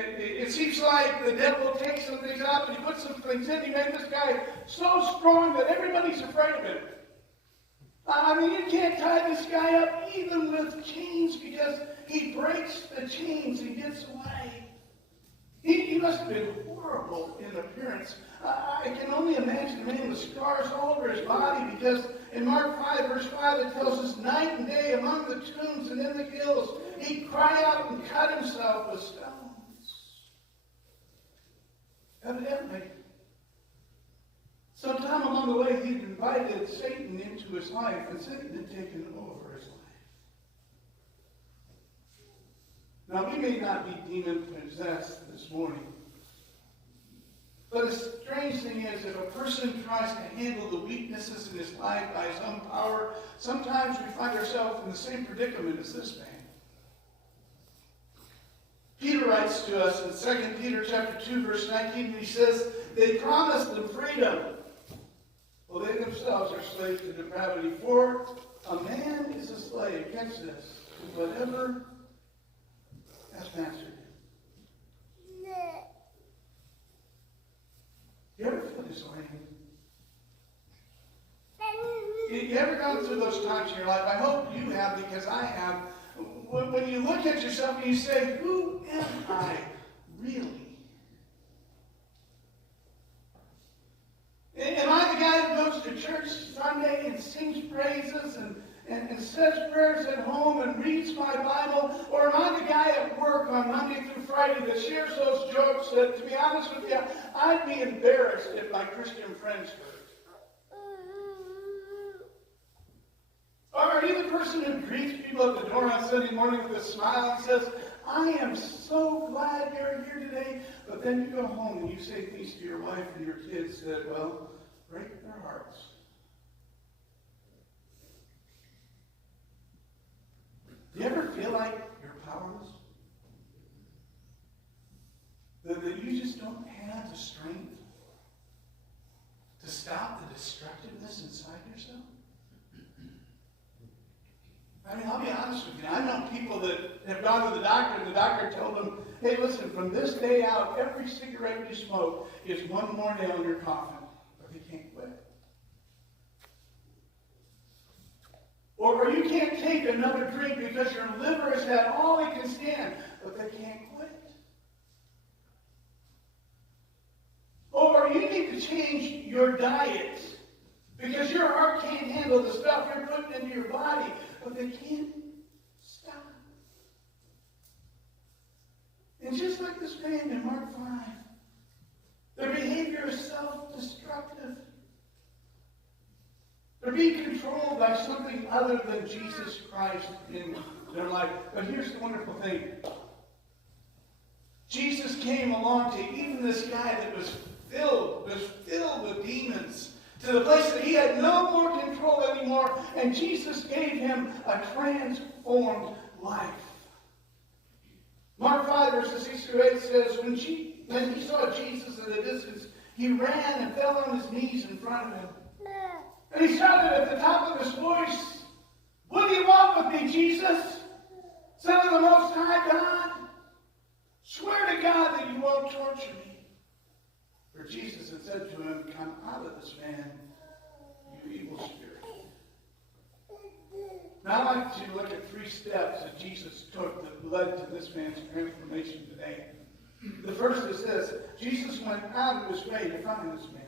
it seems like the devil takes some things out and he puts some things in. He made this guy so strong that everybody's afraid of him. I mean, you can't tie this guy up even with chains because he breaks the chains and gets away. He must have been horrible in appearance. I can only imagine a man with scars all over his body because in Mark 5, verse 5, it tells us, night and day among the tombs and in the hills, he'd cry out and cut himself with stones. Evidently, sometime along the way, he'd invited Satan into his life, and Satan had taken over his life. Now, we may not be demon-possessed this morning, but the strange thing is, if a person tries to handle the weaknesses in his life by his own power, sometimes we find ourselves in the same predicament as this man. Peter writes to us in 2 Peter chapter 2, verse 19, and he says, they promised them freedom. Well, they themselves are slaves to depravity. For a man is a slave, catch this, to whatever has mastered him. You ever feel this way? You ever gone through those times in your life? I hope you have, because I have. When you look at yourself and you say, who am I really? Am I the guy that goes to church Sunday and sings praises and says prayers at home and reads my Bible? Or am I the guy at work on Monday through Friday that shares those jokes that, to be honest with you, I'd be embarrassed if my Christian friends heard? Or are you the person who greets people at the door on Sunday morning with a smile and says, I am so glad you're here today, but then you go home and you say things to your wife and your kids that, well, break their hearts? Do you ever feel like you're powerless? That you just don't have the strength to stop the destructiveness inside yourself? I mean, I'll be honest with you. I know people that have gone to the doctor, and the doctor told them, hey, listen, from this day out, every cigarette you smoke is one more nail in your coffin. But they can't quit. Or you can't take another drink because your liver has had all it can stand, but they can't quit. Or you need to change your diet because your heart can't handle the stuff you're putting into your body, but they can't stop. And just like this man in Mark 5, their behavior is self-destructive. They're being controlled by something other than Jesus Christ in their life. But here's the wonderful thing. Jesus came along to even this guy that was filled with demons, to the place that he had no more control anymore, and Jesus gave him a transformed life. Mark 5, verses 6 through 8 says, when he saw Jesus at a distance, he ran and fell on his knees in front of him. And he shouted at the top of his voice, what do you want with me, Jesus? Son of the Most High God? Swear to God that you won't torture me. For Jesus had said to him, come out of this man, you evil spirit. Now I'd like to look at 3 steps that Jesus took that led to this man's transformation today. The first is this. Jesus went out of his way to find this man.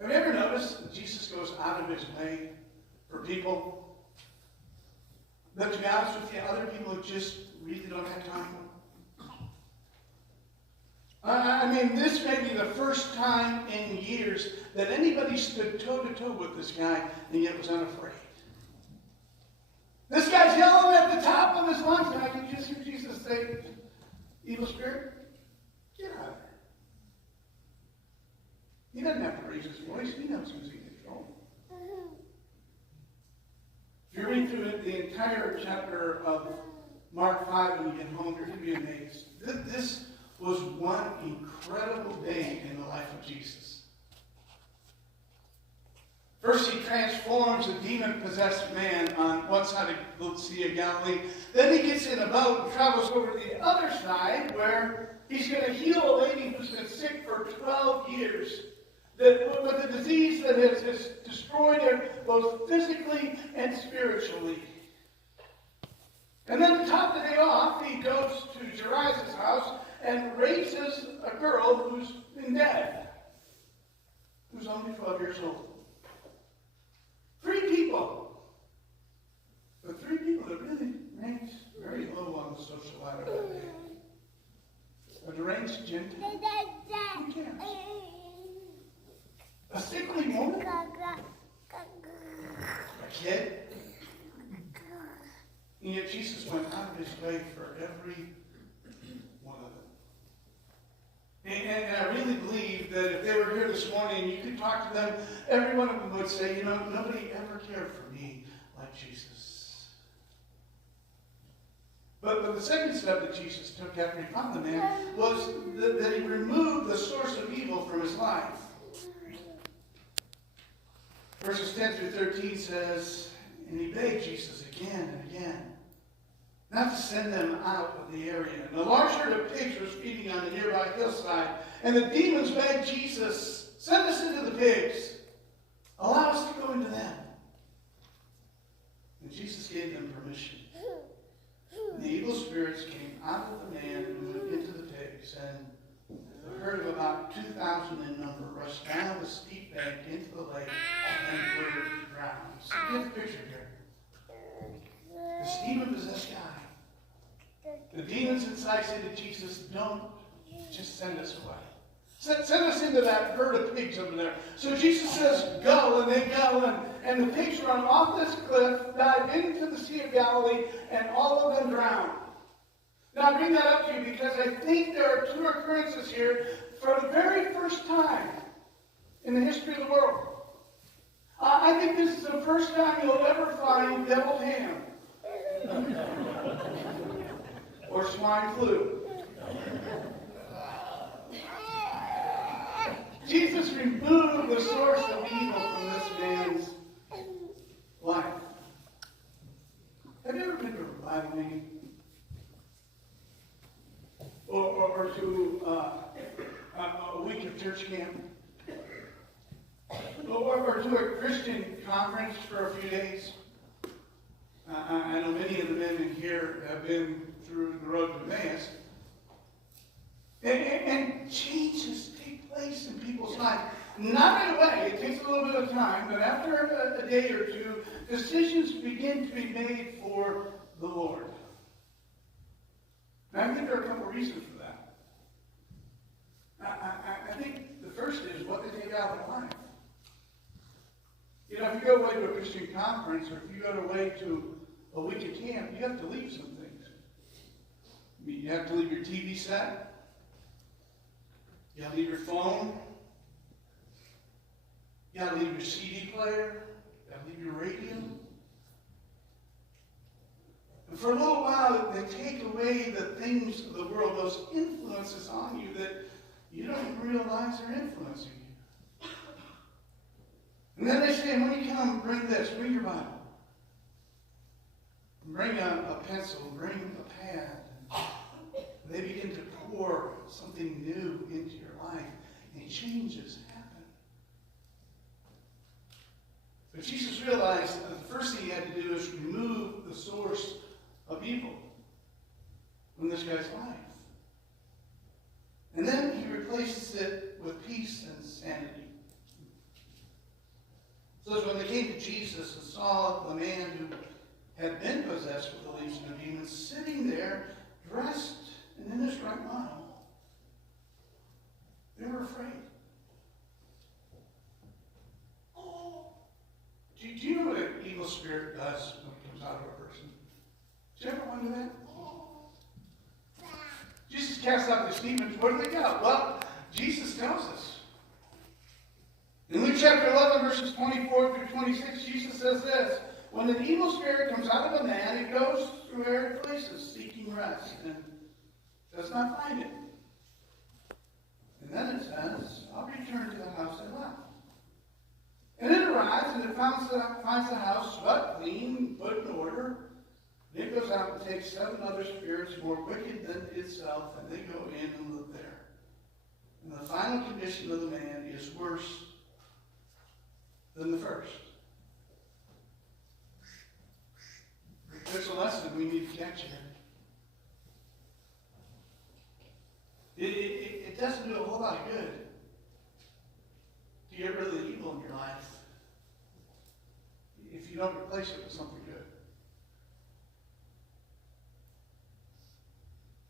Have you ever noticed that Jesus goes out of his way for people? But to be honest with you, other people just really don't have time. I mean, this may be the first time in years that anybody stood toe-to-toe with this guy and yet was unafraid. This guy's yelling at the top of his lungs, and I can just hear Jesus say, evil spirit, get out of there. He doesn't have to raise his voice. He knows who's in control. If you read through the entire chapter of Mark 5 when you get home, you're going to be amazed. This was one incredible day in the life of Jesus. First, he transforms a demon-possessed man on one side of the Sea of Galilee. Then he gets in a boat and travels over to the other side where he's going to heal a lady who's been sick for 12 years. With a disease that has destroyed her both physically and spiritually. And then to top the day off, he goes to Jairus' house and raises a girl who's been dead, who's only 12 years old. 3 people. But 3 people that really ranks very low on the social ladder. A deranged Gentile. Who cares? A sickly woman? A kid? And yet Jesus went out of his way for every one of them. And I really believe that if they were here this morning and you could talk to them, every one of them would say, you know, nobody ever cared for me like Jesus. But the second step that Jesus took after he found the man was that he removed the source of evil from his life. Verses 10 through 13 says, and he begged Jesus again and again not to send them out of the area. And a large herd of pigs was feeding on the nearby hillside. And the demons begged Jesus, send us into the pigs. Allow us to go into them. And Jesus gave them permission. And the evil spirits came out of the man and went into the pigs. And a herd of about 2,000 in number rushed down the steep bank into the lake and were drowned. So get the picture here. This demon-possessed guy. The demons inside say to Jesus, don't just send us away. Send us into that herd of pigs over there. So Jesus says, go, and they go. And the pigs run off this cliff, dive into the Sea of Galilee, and all of them drown. Now I bring that up to you because I think there are 2 occurrences here for the very first time in the history of the world. I think this is the first time you'll ever find devil's ham. Or swine flu. Jesus removed the source of evil from this man's life. Have you ever been to a Bible meeting? Or to a week of church camp? Or to a Christian conference for a few days? I know many of the men in here have been through the road to Emmaus. And changes take place in people's lives. Not right away. It takes a little bit of time. But after a day or two, decisions begin to be made for the Lord. Now, I think there are a couple of reasons for that. I think the first is what they take out of life. You know, if you go away to a Christian conference, or if you go away to a week of camp, you have to leave some things. I mean, you have to leave your TV set. You have to leave your phone. You have to leave your CD player. You have to leave your radio. And for a little while, they take away the things of the world, those influences on you that you don't even realize are influencing you. And then they say, when you come, bring this, bring your Bible. Bring a pencil, bring a pad. And they begin to pour something new into your life, and changes happen. But Jesus realized that the first thing he had to do is remove the source of evil from this guy's life. And then he replaces it with peace and sanity. So when they came to Jesus and saw the man who had been possessed with a legion of demons sitting there, dressed and in his right mind, they were afraid. Do you know what an evil spirit does when it comes out of a person? Did you ever wonder that? Jesus casts out these demons. Where do they go? Well, Jesus tells us. In Luke chapter 11, verses 24 through 26, Jesus says this: when an evil spirit comes out of a man, it goes through arid places, seeking rest, and does not find it. And then it says, I'll return to the house I left. And it arrives and it finds the house swept clean, put in order. And it goes out and takes 7 other spirits more wicked than itself, and they go in and live there. And the final condition of the man is worse than the first. There's a lesson we need to catch here. It doesn't do a whole lot of good to get rid of the evil in your life if you don't replace it with something good.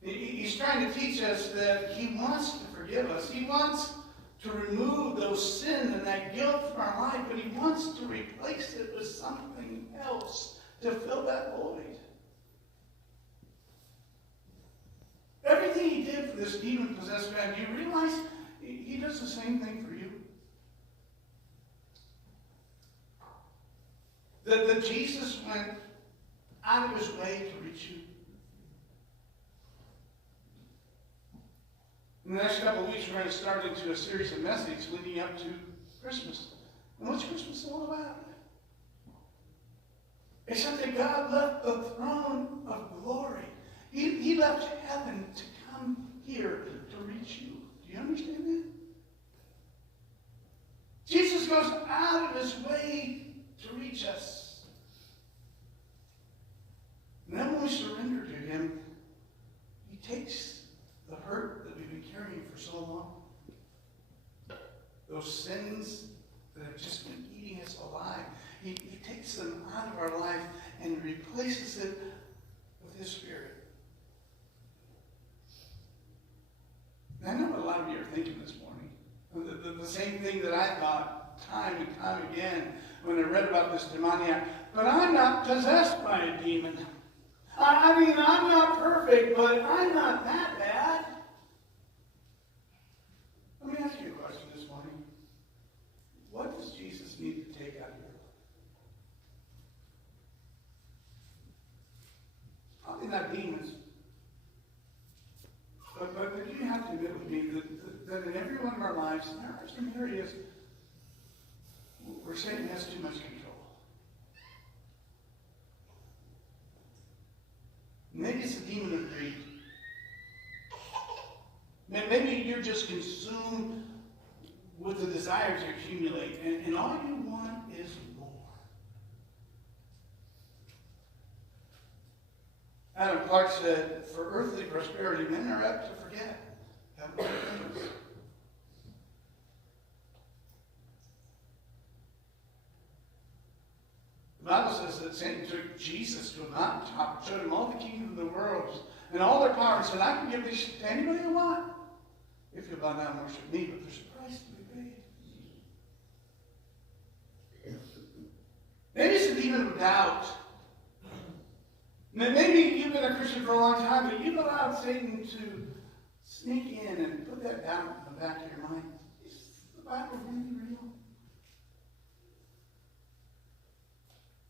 He's trying to teach us that he wants to forgive us. He wants to remove those sin and that guilt from our life, but he wants to replace it with something else to fill that void. Everything he did for this demon-possessed man, do you realize he does the same thing for you? That Jesus went out of his way to reach you. In the next couple of weeks, we're going to start into a series of messages leading up to Christmas. And what's Christmas all about? Except that God left the throne of glory. He left heaven to come here to reach you. Do you understand that? Jesus goes out of his way to reach us. And then when we surrender to him, he takes the hurt that we've been carrying for so long, those sins that have just been eating us alive, he takes them out of our life and replaces it with his Spirit. And I know what a lot of you are thinking this morning. The same thing that I thought time and time again when I read about this demoniac. But I'm not possessed by a demon. I mean, I'm not perfect, but I'm not that bad. Let me ask you a question this morning. What does Jesus need to take out of your life? Probably not demons. But you have to admit with me that in every one of our lives, there are some areas where Satan has too much control. Maybe it's the demon of greed. Maybe you're just consumed with the desire to accumulate, and all you want is more. Adam Clark said, for earthly prosperity, men are apt to forget heavenly things. The Bible says that Satan took Jesus to a mountaintop and showed him all the kingdoms of the world and all their power and said, I can give this to anybody I want if you bow down and worship me, but there's a price to be paid. Maybe it's a demon of doubt. Maybe you've been a Christian for a long time, but you've allowed Satan to sneak in and put that doubt in the back of your mind. Is the Bible really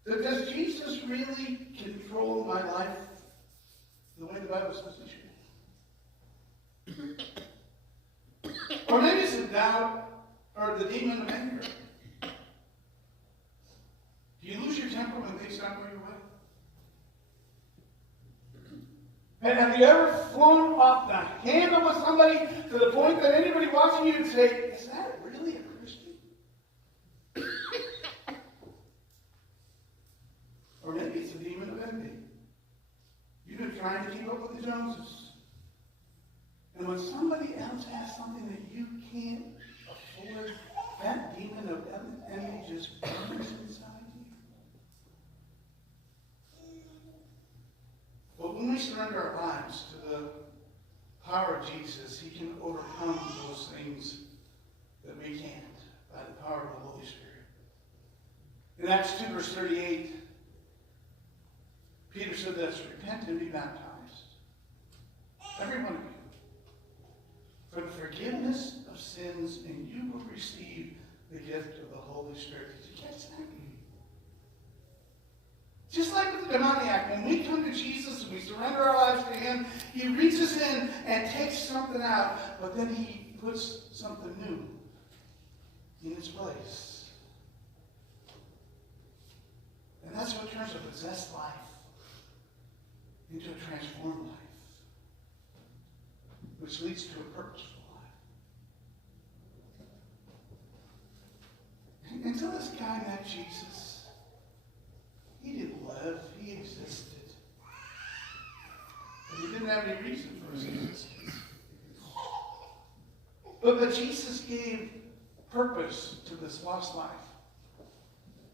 real? Does Jesus really control my life the way the Bible says he should? Or maybe it's the doubt or the demon of anger. Do you lose your temper when things don't go your way? And have you ever flown off the handle with somebody to the point that anybody watching you would say, is that really a Christian? Or maybe it's a demon of envy. You've been trying to keep up with the Joneses. And when somebody else has something that you can't afford, that demon of envy just burns inside you. But when we surrender our lives to the power of Jesus, he can overcome those things that we can't by the power of the Holy Spirit. In Acts 2, verse 38, Peter said this, repent and be baptized, every one of you, for the forgiveness of sins, and you will receive the gift of the Holy Spirit. Did you catch that? Just like with the demoniac, when we come to Jesus and we surrender our lives to him, he reaches in and takes something out, but then he puts something new in its place. And that's what turns a possessed life into a transformed life, which leads to a purposeful life. Until this guy met Jesus, he didn't live, he existed. But he didn't have any reason for his existence. But Jesus gave purpose to this lost life.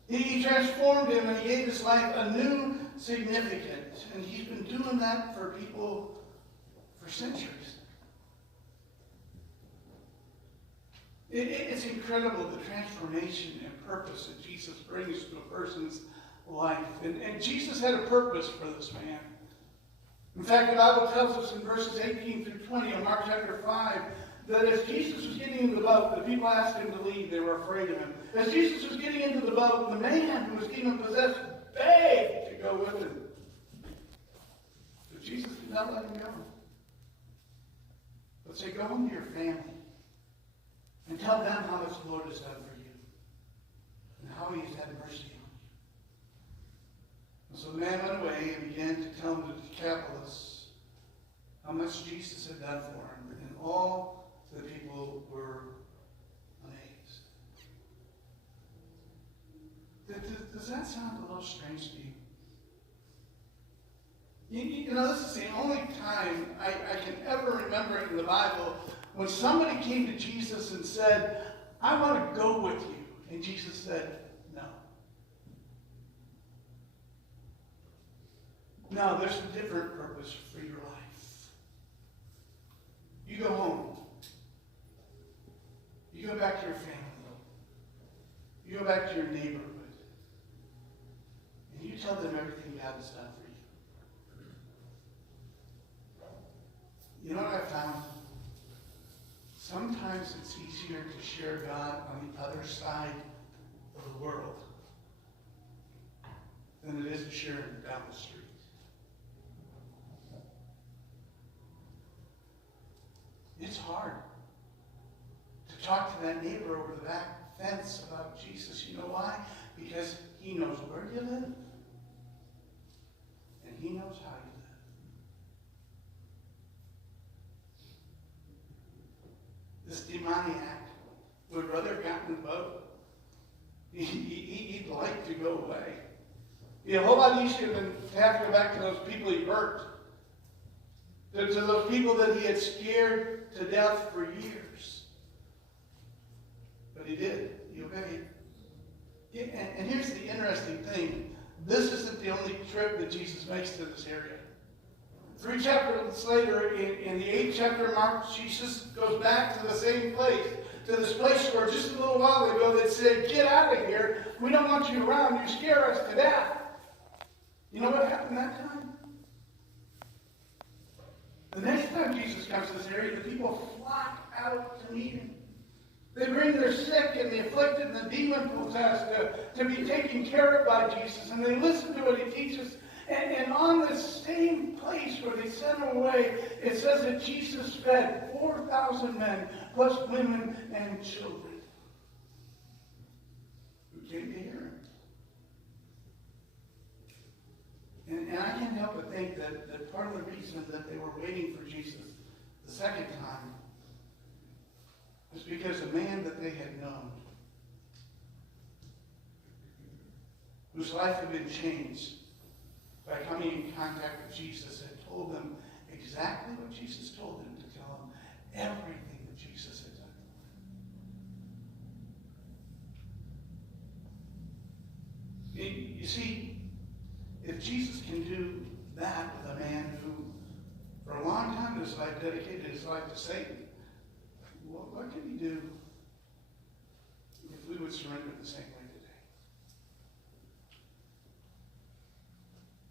He transformed him and he gave his life a new significance. And he's been doing that for people for centuries. It's incredible the transformation and purpose that Jesus brings to a person's life. And Jesus had a purpose for this man. In fact, the Bible tells us in verses 18 through 20 of Mark chapter 5 that as Jesus was getting into the boat, the people asked him to leave. They were afraid of him. As Jesus was getting into the boat, the man who was demon possessed begged to go with him. But Jesus did not let him go. But said, go home to your family and tell them how much the Lord has done for you and how he has had mercy on you. And so the man went away and began to tell the Decapolis how much Jesus had done for him. And all the people were amazed. Does that sound a little strange to you? You know, this is the only time I can ever remember in the Bible when somebody came to Jesus and said, I want to go with you. And Jesus said, no. No, there's a different purpose for your life. You go home. You go back to your family. You go back to your neighborhood. And you tell them everything God has done for you. You know what I found? Sometimes it's easier to share God on the other side of the world than it is to share Him down the street. It's hard to talk to that neighbor over the back fence about Jesus. You know why? Because he knows where you live and he knows how you live. This demoniac would rather get in the boat. He'd like to go away. It'd be a whole lot easier than to have to go back to those people he hurt. To those people that he had scared to death for years. But he did. He obeyed. And here's the interesting thing. This isn't the only trip that Jesus makes to this area. 3 chapters later, in the 8th chapter of Mark, Jesus goes back to the same place. To this place where just a little while ago they said, get out of here. We don't want you around. You scare us to death. You know what happened that time? The next time Jesus comes to this area, the people flock out to meet him. They bring their sick and the afflicted and the demon-possessed to be taken care of by Jesus. And they listen to what he teaches. And on this same place where they sent him away, it says that Jesus fed 4,000 men, plus women and children, who came to hear him. And I can't help but think that part of the reason that they were waiting for Jesus the second time was because a man that they had known, whose life had been changed by coming in contact with Jesus, had told them exactly what Jesus told them to tell them, everything that Jesus had done. You see, if Jesus can do that with a man who, for a long time in his life, dedicated his life to Satan, what can he do if we would surrender the same way today?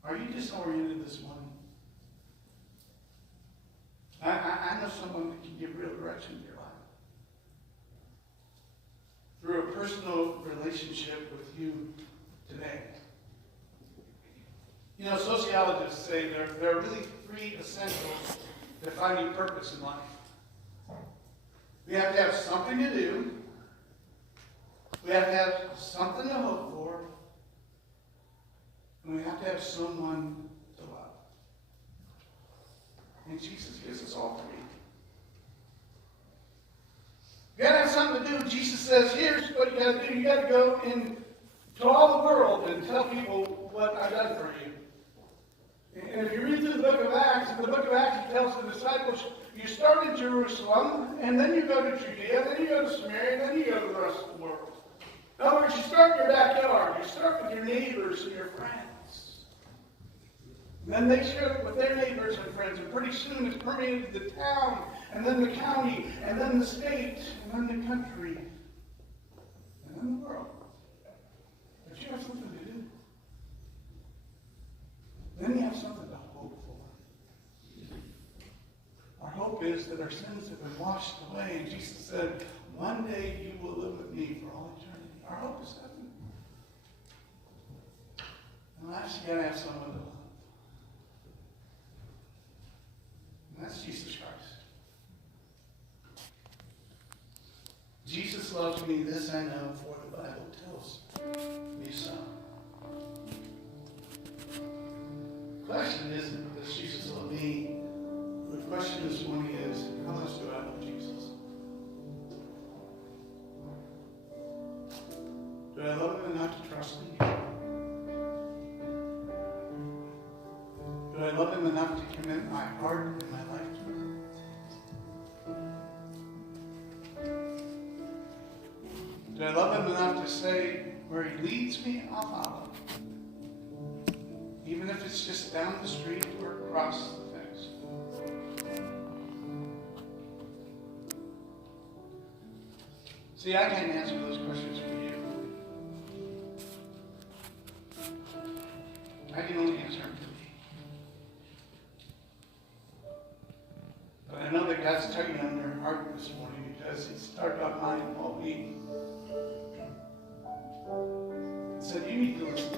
Are you disoriented this morning? I know someone that can give real direction to your life. Through a personal relationship with you today. You know, sociologists say there are really 3 essentials to finding purpose in life. We have to have something to do. We have to have something to hope for. And we have to have someone to love. And Jesus gives us all three. You got to have something to do. Jesus says, here's what you got to do. You got to go into all the world and tell people what I've done for you. And if you read through the book of Acts, in the book of Acts, he tells the disciples, you start in Jerusalem, and then you go to Judea, then you go to Samaria, and then you go to the rest of the world. In other words, you start in your backyard. You start with your neighbors and your friends. And then they share it with their neighbors and friends, and pretty soon it's permeated the town, and then the county, and then the state, and then the country, and then the world. But you have something to do. Then you have something to hope for. Our hope is that our sins have been washed away, and Jesus said, one day you will live with me for all eternity. Our hope is heaven. And last, you got to have someone to love. And that's Jesus Christ. Jesus loves me, this I know, for the Bible tells me so. The question isn't, does Jesus love me? The question this morning is, how much do I love Jesus? Do I love him enough to trust him? Do I love him enough to commit my heart and my life to him? Do I love him enough to say, where he leads me, I'll follow? Even if it's just down the street or across the fence. See, I can't answer those questions for you. I can only answer them for me. But I know that God's tugging on your heart this morning because He's started on mine all week. He said, you need to listen to